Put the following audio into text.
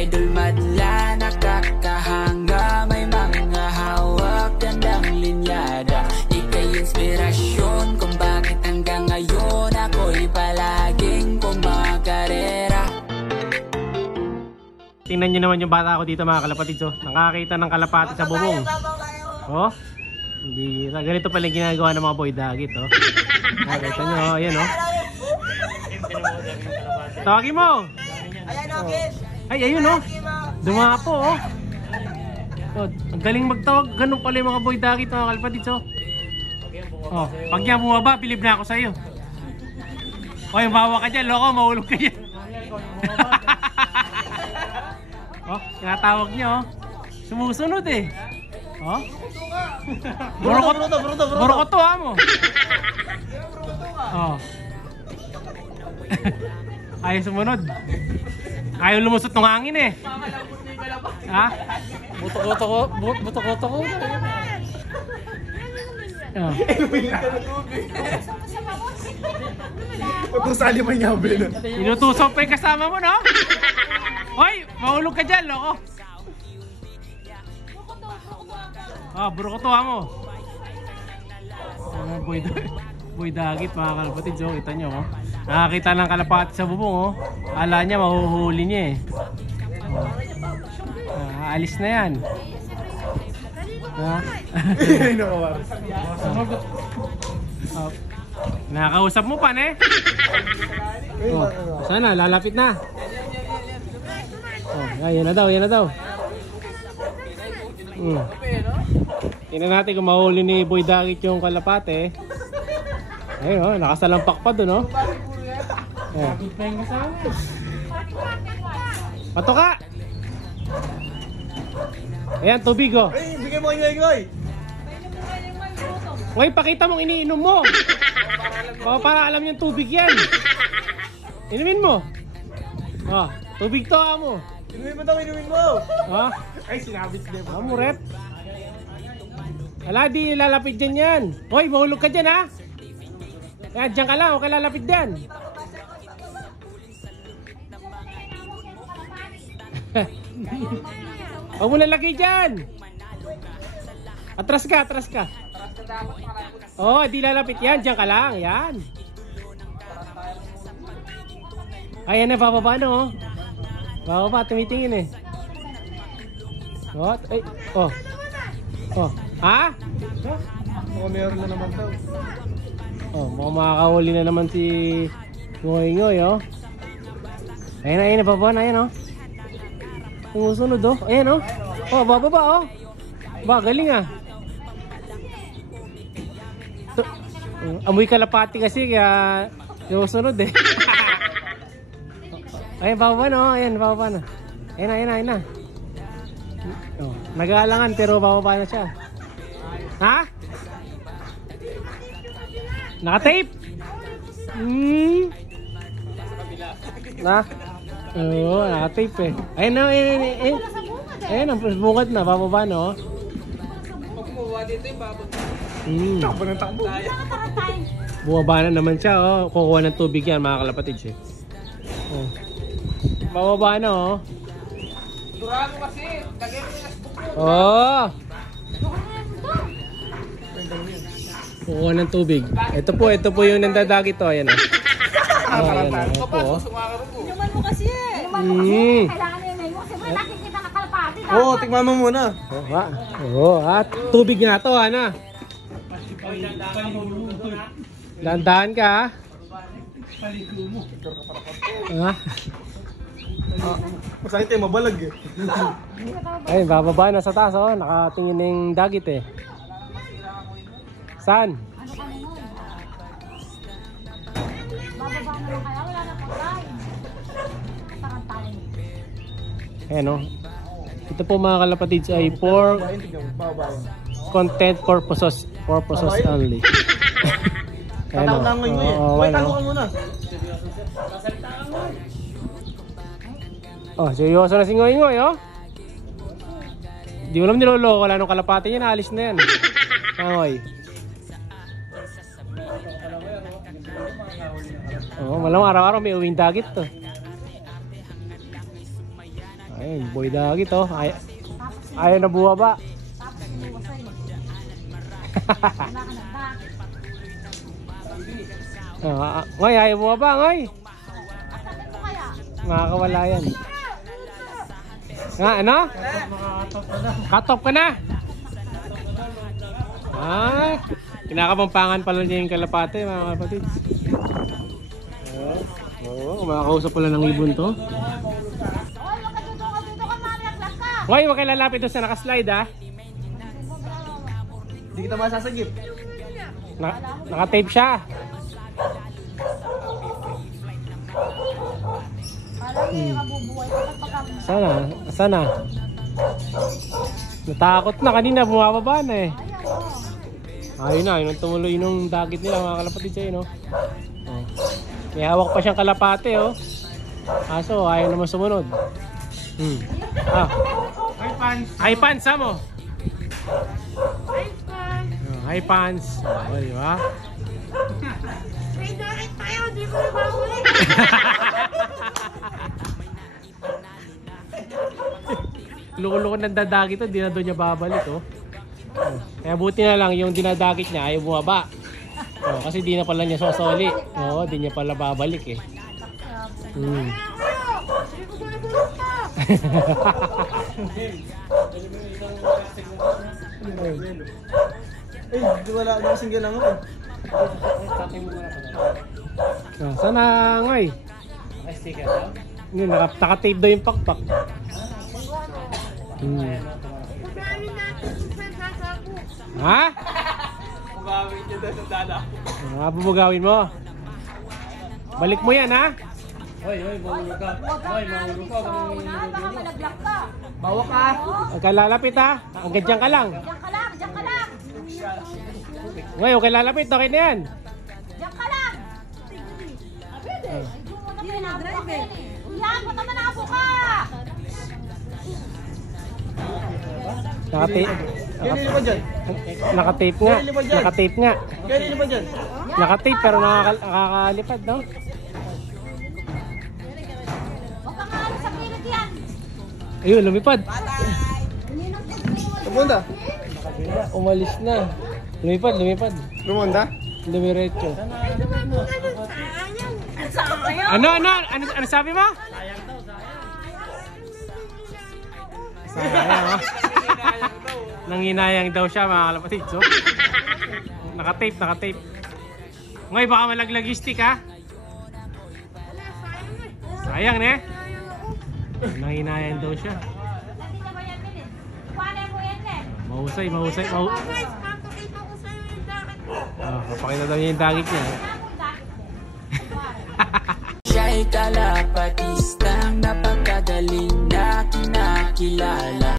idol madla, nakakahanga, may mga hawak, gandang linyada. Ika'y inspirasyon kung bakit hanggang ngayon ako'y palaging kumakarera. Tingnan nyo naman yung bata ko dito mga kalapatids. Oh. Nakakita ng kalapati sa bubong. Oh, bira. Ganito pala yung ginagawa ng mga boy dagit. Oh. Nakita nyo, oh. Ayan oh. Tawagin mo. Ay, ayun oh. Dumapo oh. Oh, ang galing magtawag. Ganun pala yung mga boy dagit mga kalapatids. Oh. Oh, pag yan bumaba, bilib na ako sa'yo. Oh, yung bawa ka dyan, loko, mahulog ka dyan. Oh, tinatawag niya oh. Sumusunod eh. Oh. Burukoto ha mo. Oh. Ayaw sumunod. Ayaw lumusot ng hangin eh. Ha? Buto-koto ko. Oh. Pagkusali man niya ba yun? Inutusok pa yung kasama mo no? Hoy, mahulog ka dyan loko. Ah, burukotoha mo. Boy dagit mga kalapatid. So, kita nyo oh. Nakakita ng kalapati sa bubong oh. Ala niya mahuhuli niya eh. Oh. Alis na yan. Ha? Oh. Nakakausap mo pa ne? Oh, sana lalapit na. Oh, yan na daw. Tingnan natin kung mahuli ni Boy Dagit yung kalapate. Ayun oh, nakasalampak pa dun oh. Patoka! Ayan, tubig oh. Ay, bigay mo ingoy. Hoy, pakita mong iniinom mo. Para alam niyang tubig yan. Inumin mo. Oh, tubig to mo. Inumin mo. Ha? Ay, sinabit niya ba? Mo rep. Ala, di lalapit dyan yan. Hoy, mahulog ka dyan ha. Yan, dyan ka lang. Huwag ka lalapit dyan. Huwag mo lalagay dyan. Atras ka. Oh, di lalapit yan. Dyan ka lang. Yan. Ayan na, bababa no. Bababa, tumitingin eh. What? Ay, oh. Oh, ha? Mukhang meron na naman daw. Oh, mukhang makakahuli na naman si Ngoy-Ngoy, oh. Ayun, bababa na, ayan, oh. Tumusunod, oh. Ayan, oh. Oh, bababa, oh. Ba, galing, ah. Amoy kalapati kasi, kaya tumusunod, eh. Ayun, bababa na, oh. Ayan, bababa na. Ayun na. Oh, nag-aalangan pero bababa na siya. Ha? Naka-tape? Na? Oo, naka-tape eh. Ayun na, ayun, ang bungad na, bababa na oh. Pag bumaba dito yung babag. Takbo ng takbo. Bumaba na naman siya oh. Kukuha ng tubig yan mga kalapatids eh. Oh. Bababa na oh. Durado kasi, lagay mo yung nasbuk mo. Oh! Kukuha ng tubig. Ito po yung nandadagit to. Ayan o. Ayan o. Inuman mo kasi eh. Kailangan na yung mo. Siyempre nakikita ka kalapati. Oo, tikman mo muna. At tubig nga to, Ana. Dandahan ka ha. Ha? Masakit tayo mabalag eh. Ay, bababa na sa taas oh. Nakatingin na yung dagit eh. Saan? Bababa na lang kaya. Wala na pagkain. Tarantahin. Ayan o. Ito po mga kalapatids ay for content purposes only. Tatakot lang ngayon eh. Wait, tanong ka muna. Oh, seryoso na si Ngoy-Ngoy oh. Di mo naman niloloko. Wala nung kalapati niya, naalis na yan. Ngoy. Oh, malamang araw-araw may uwing dagit to. Ayun, boy dagit oh. Tapos Ayaw na buwaba. tapos inuwasay. Wala ka nagdak. Ngoy, ayaw buwaba, ngoy. Asakin mo kaya? Nakakawala yan. Nga, ano? Cut off ka na? Kinakapampangan pala niya yung kalapate, mga kapatid. Oo, makakausap pala ng ibon to. Oy, wag ka dito ka, mamiyaglas ka. Ngoy, huwag kayo lalapit doon sa nakaslide ha. Hindi kita masasagip. Naka-tape siya. Parang yung kabubuhay ka pag Sana. Natakot na kanina, bumababa na eh. Ayun na, yun ang tumuloy nung dagit nila mga kalapatid siya no. May hawak pa siyang kalapate oh. Kaso ayaw naman sumunod. High pants ha mo. High pants. Di ba? may dakit tayo, di mo na mahuli. Loko-loko ng dadagit to, di na doon niya babalik oh. Kaya buti na lang yung dinadagit niya ayaw bumaba. Kasi di na pala niya sosoli. Oo, di niya pala babalik eh. Di wala na kasing ganang ako. Sana ngoy. Naka-tape daw yung pakpak. Ha? Bumawin niya doon sa dala. Bubugawin mo. Balik mo yan ha. Hoy, mahulog ka. Huwag kang narinig sa una, baka malaglag ka. Bawa ka. Huwag ka lalapit ha. Hanggang dyan ka lang. Diyan ka lang, diyan ka lang. Ngoy, huwag ka lalapit. Okay na yan. Diyan ka lang. Hindi mo na drive eh. Yan, ba't naman nabo ka? Nakatape. Kaya pa dyan? Nakatape nga. Nakatape nga. Kaya pa dyan? Nakatape pero nakakalipad no? Huwag kang alis sa pilit yan. Ayun, lumipad. Pumunta? Umalis na. Lumipad. Lumonda? Lumiretso. Sayang. Ano sabi mo? Sayang oh. Nanginayang daw siya mga kalapatid. So, nakatape. Ngoy, baka malaglag yung stick ha? Sayang ne? Nanginayang daw siya. Hindi na ba yan pilit? Kuhanin mo yan eh. Mahusay. Papakita daw niya yung dagit niya. Siya'y kala